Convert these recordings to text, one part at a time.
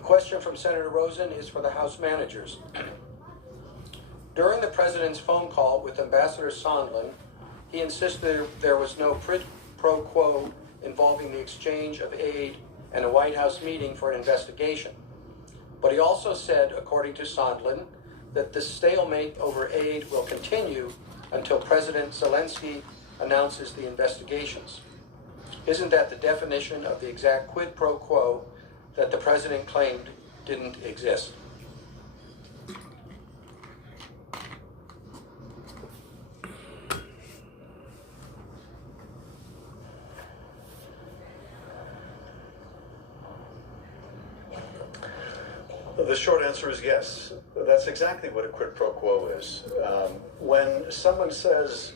The question from Senator Rosen is for the House managers. During the President's phone call with Ambassador Sondland, he insisted there was no quid pro quo involving the exchange of aid and a White House meeting for an investigation. But he also said, according to Sondland, that the stalemate over aid will continue until President Zelensky announces the investigations. Isn't that the definition of the exact quid pro quo that the President claimed didn't exist? The short answer is yes. That's exactly what a quid pro quo is. When someone says,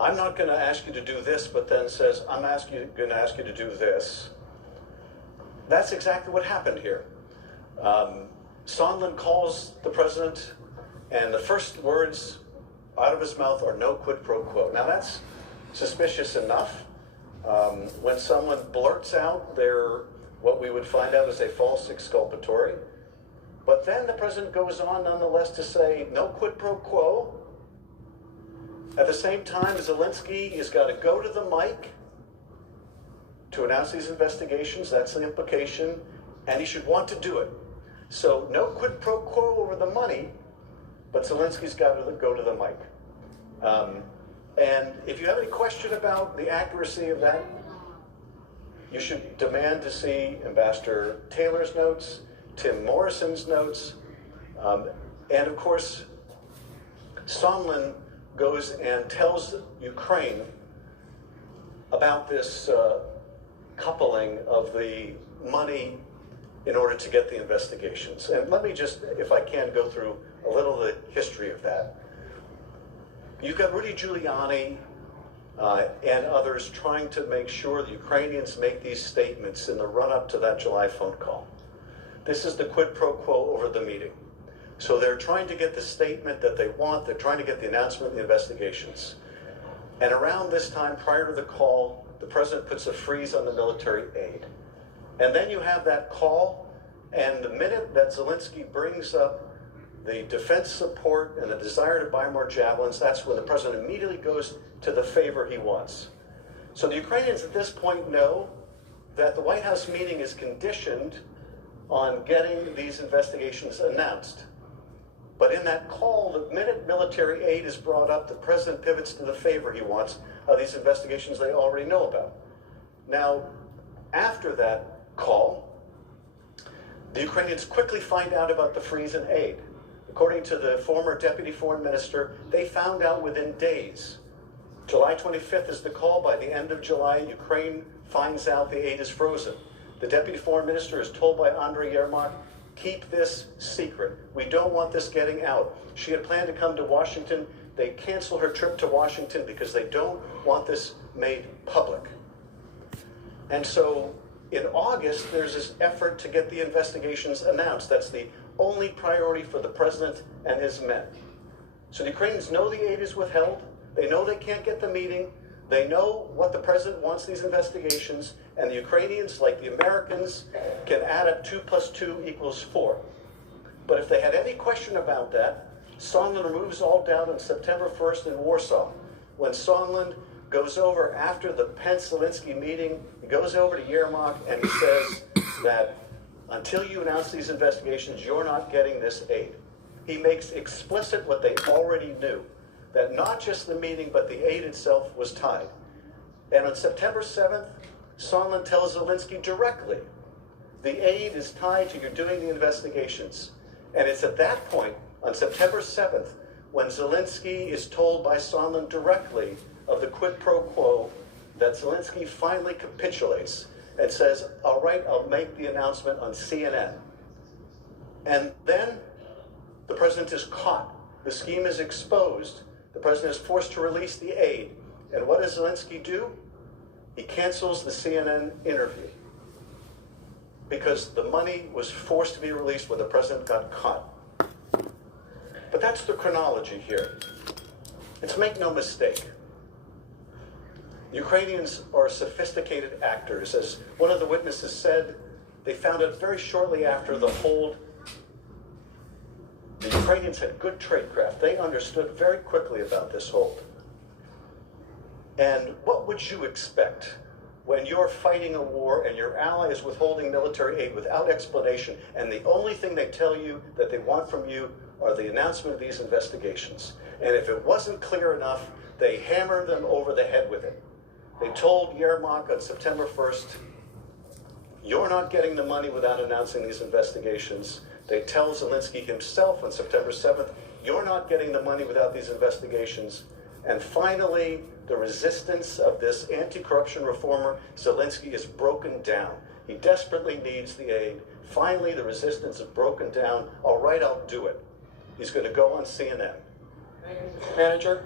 I'm not going to ask you to do this, but then says, I'm going to ask you to do this, that's exactly what happened here. Sondland calls the president, and the first words out of his mouth are no quid pro quo. Now that's suspicious enough. When someone blurts out what we would find out is a false exculpatory. But then the president goes on nonetheless to say no quid pro quo. At the same time, Zelensky has got to go to the mic to announce these investigations. That's the implication. And he should want to do it. So no quid pro quo over the money, but Zelensky's got to go to the mic. And if you have any question about the accuracy of that, you should demand to see Ambassador Taylor's notes, Tim Morrison's notes, and of course, Sondland goes and tells Ukraine about this coupling of the money in order to get the investigations. And let me just, if I can, go through a little of the history of that. You've got Rudy Giuliani and others trying to make sure the Ukrainians make these statements in the run-up to that July phone call. This is the quid pro quo over the meeting. So they're trying to get the statement that they want. They're trying to get the announcement of the investigations. And around this time, prior to the call, the president puts a freeze on the military aid. And then you have that call, and the minute that Zelensky brings up the defense support and the desire to buy more javelins, that's when the president immediately goes to the favor he wants. So the Ukrainians at this point know that the White House meeting is conditioned on getting these investigations announced. But in that call, the minute military aid is brought up, the president pivots to the favor he wants of these investigations they already know about. Now, after that call, the Ukrainians quickly find out about the freeze in aid. According to the former deputy foreign minister, they found out within days. July 25th is the call. By the end of July, Ukraine finds out the aid is frozen. The deputy foreign minister is told by Andriy Yermak, keep this secret. We don't want this getting out. She had planned to come to Washington. They cancel her trip to Washington because they don't want this made public. And so in August, there's this effort to get the investigations announced. That's the only priority for the president and his men. So the Ukrainians know the aid is withheld. They know they can't get the meeting. They know what the president wants, these investigations, and the Ukrainians, like the Americans, can add up 2 + 2 = 4. But if they had any question about that, Sondland removes all doubt on September 1st in Warsaw, when Sondland goes over after the Pence-Zelensky meeting, he goes over to Yermak and he says that until you announce these investigations, you're not getting this aid. He makes explicit what they already knew, that not just the meeting, but the aid itself was tied. And on September 7th, Sondland tells Zelensky directly, the aid is tied to your doing the investigations. And it's at that point, on September 7th, when Zelensky is told by Sondland directly of the quid pro quo, that Zelensky finally capitulates and says, all right, I'll make the announcement on CNN. And then the president is caught. The scheme is exposed. The president is forced to release the aid. And what does Zelensky do? He cancels the CNN interview because the money was forced to be released when the president got caught. But that's the chronology here. Let's make no mistake. Ukrainians are sophisticated actors. As one of the witnesses said, They found out very shortly after the hold. The Ukrainians had good tradecraft. They understood very quickly about this hold. And what would you expect when you're fighting a war and your ally is withholding military aid without explanation, and the only thing they tell you that they want from you are the announcement of these investigations? And if it wasn't clear enough, they hammered them over the head with it. They told Yermak on September 1st, you're not getting the money without announcing these investigations. They tell Zelensky himself on September 7th, you're not getting the money without these investigations. And finally, the resistance of this anti-corruption reformer, Zelensky, is broken down. He desperately needs the aid. Finally, the resistance is broken down. All right, I'll do it. He's going to go on CNN. Manager.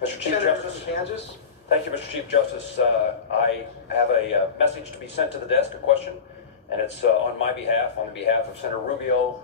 Mr. Chief Senator Justice. from Kansas. Thank you, Mr. Chief Justice. I have a message to be sent to the desk, a question, and it's on my behalf, on behalf of Senator Rubio,